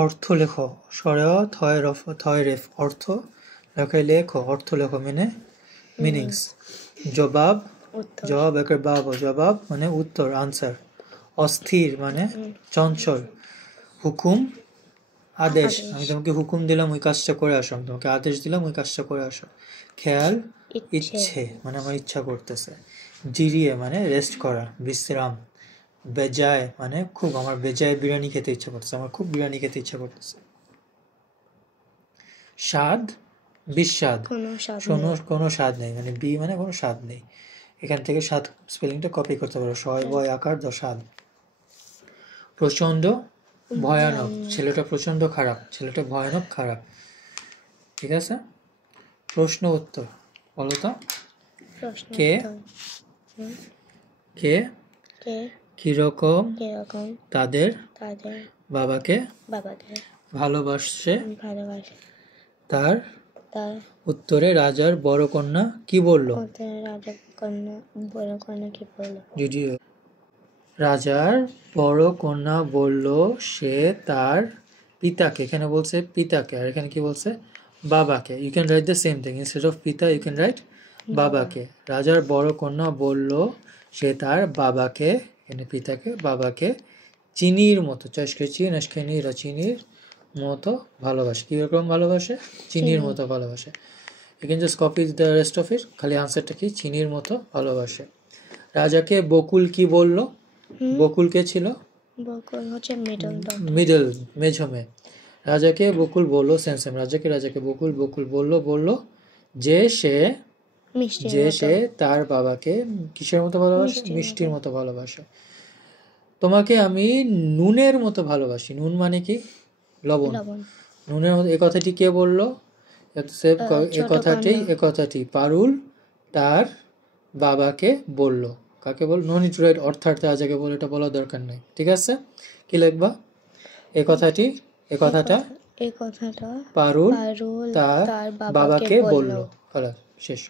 অর্থ লেখো সরেও থয় রেফ অর্থ লেখে লেখো অর্থ লেখো মানে মিনিংস জবাব জবাব একের বাবা জবাব মানে উত্তর আনসার অস্থির মানে চঞ্চল হুকুম আদেশ আমি তোমাকে হুকুম দিলাম ওই কাজটা করে আসো আমি তোমাকে আদেশ দিলাম ওই কাজটা করে আসো খেয়াল ইচ্ছে মানে আমার ইচ্ছা করতেছে জিরিয়ে মানে রেস্ট করা বিশ্রাম বেজায় মানে খুব আমার বেজায় বিরিয়ানি খেতে ইচ্ছা করতেছে আমার খুব বিরিয়ানি খেতে ইচ্ছা করতেছে স্বাদ বিস্বাদ কোনো স্বাদ নেই মানে বি মানে কোনো স্বাদ নেই এখান থেকে স্বাদ স্পেলিংটা কপি করতে পারো শয় বয় আকার দ স্বাদ প্রচন্ড ভয়ানক ছেলেটা প্রচন্ড খারাপ ছেলেটা ভয়ানক খারাপ ঠিক আছে প্রশ্ন উত্তর বলো তো কে কে কিরকম তাদের বাবাকে ভালোবাসে তার উত্তরে রাজার বড় কন্যা কি বলল যদিও রাজার বড় কন্যা বলল সে তার পিতাকে এখানে বলছে পিতাকে আর এখানে কি বলছে বাবাকে you can write the same thing instead of পিতা ইউ ক্যান রাইট বাবাকে রাজার বড় কন্যা বলল সে তার বাবাকে এখানে পিতাকে বাবাকে চিনির মতো চশকে চিন আজকে নিরা চিনির মতো ভালোবাসে কিরকম ভালোবাসে চিনির মতো ভালোবাসে you can just copy the rest of it খালি আনসারটা কি চিনির মতো ভালোবাসে রাজাকে বকুল কি বলল বকুল কে ছিল বকুল হচ্ছে মিডল মেঝো মে রাজাকে বকুল বলল সেম রাজাকে বকুল বলল যে সে তার বাবাকে কিসের মতো ভালোবাসে মিষ্টির মতো ভালোবাসে তোমাকে আমি নুনের মতো ভালোবাসি নুন মানে কি লবণ নুনের মতো এই কথাটি কে বললো এ কথাটি পারুল তার বাবাকে বলল কাকে বল নো নিড টু রাইট অর্থাৎ রাজাকে বলে এটা বলার দরকার নেই ঠিক আছে কি লিখবা এই কথাটা পারুল তার বাবাকে বলল শেষ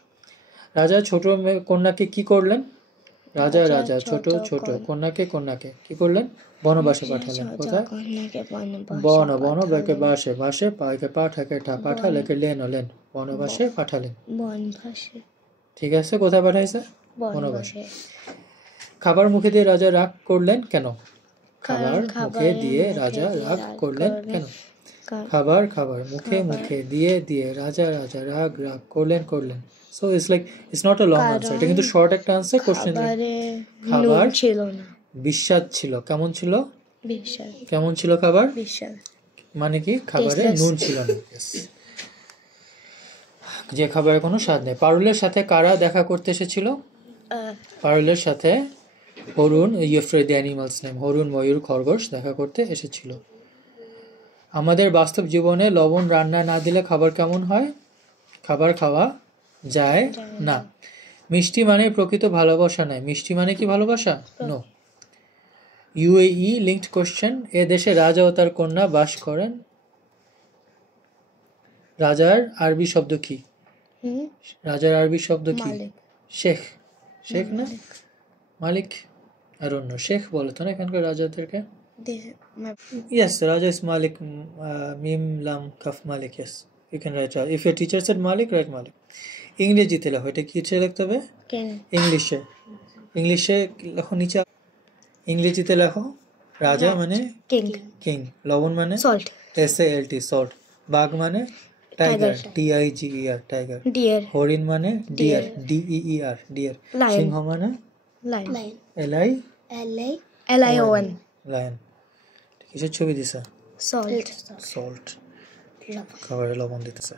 রাজা ছোট কন্যাকে কি করলেন রাজা ছোট কন্যাকে কি করলেন বনবাসে পাঠালেন কোথায় বন বেকে বাসে পাইকে পাঠাকে পাঠা লেকে লেন বনবাসে পাঠালেন ঠিক আছে কোথায় পাঠাইছে বনবাসে খাবার মুখে দিয়ে রাজা রাগ করলেন কেন খাবার মুখে দিয়ে রাজা রাগ করলেন কেন খাবার মুখে দিয়ে রাজা রাগ করলেন so it's like it's not a long answer এটা কিন্তু শর্ট একটা আনসার কোশ্চেন খাবার ছিল না বিস্বাদ ছিল কেমন ছিল খাবার বিস্বাদ মানে কি খাবারে নুন ছিল না যে খাবারে কোনো স্বাদ নেই পারুলের সাথে কারা দেখা করতে এসেছিল পারুলের সাথে হরিণ ইউফ্রে দ্য অ্যানিমালস নেম হরিণ ময়ূর খরগোশ দেখা করতে এসেছিল আমাদের বাস্তব জীবনে লবণ রান্নায় না দিলে খাবার কেমন হয় খাবার খাওয়া যায় না মিষ্টি মানে প্রকৃত ভালোবাসা নয় মিষ্টি মানে কি ভালোবাসা no UAE linked question a দেশে রাজা ও তার কন্যা বাস করেন রাজার আরবি শব্দ কি শেখ না মালিক আর অন্য শেখ বলে তো না এখানকার রাজাদেরকে yes raja is malik mim lam kaf malik yes you can write if your teacher said malik write malik ইংরেজিতে লেখো এটা কি লিখতে হবে ইংলিশে লেখো নিচে ইংরেজিতে লেখো রাজা মানে কিং লবণ মানে সল্ট SALT সল্ট বাঘ মানে টাইগার TIGER টাইগার ডিয়ার হরিণ মানে ডিয়ার DEER ডিয়ার সিংহ মানে LION লায়ন কিসের ছবি দিছে সল্ট খাবারে লবণ দিতেছে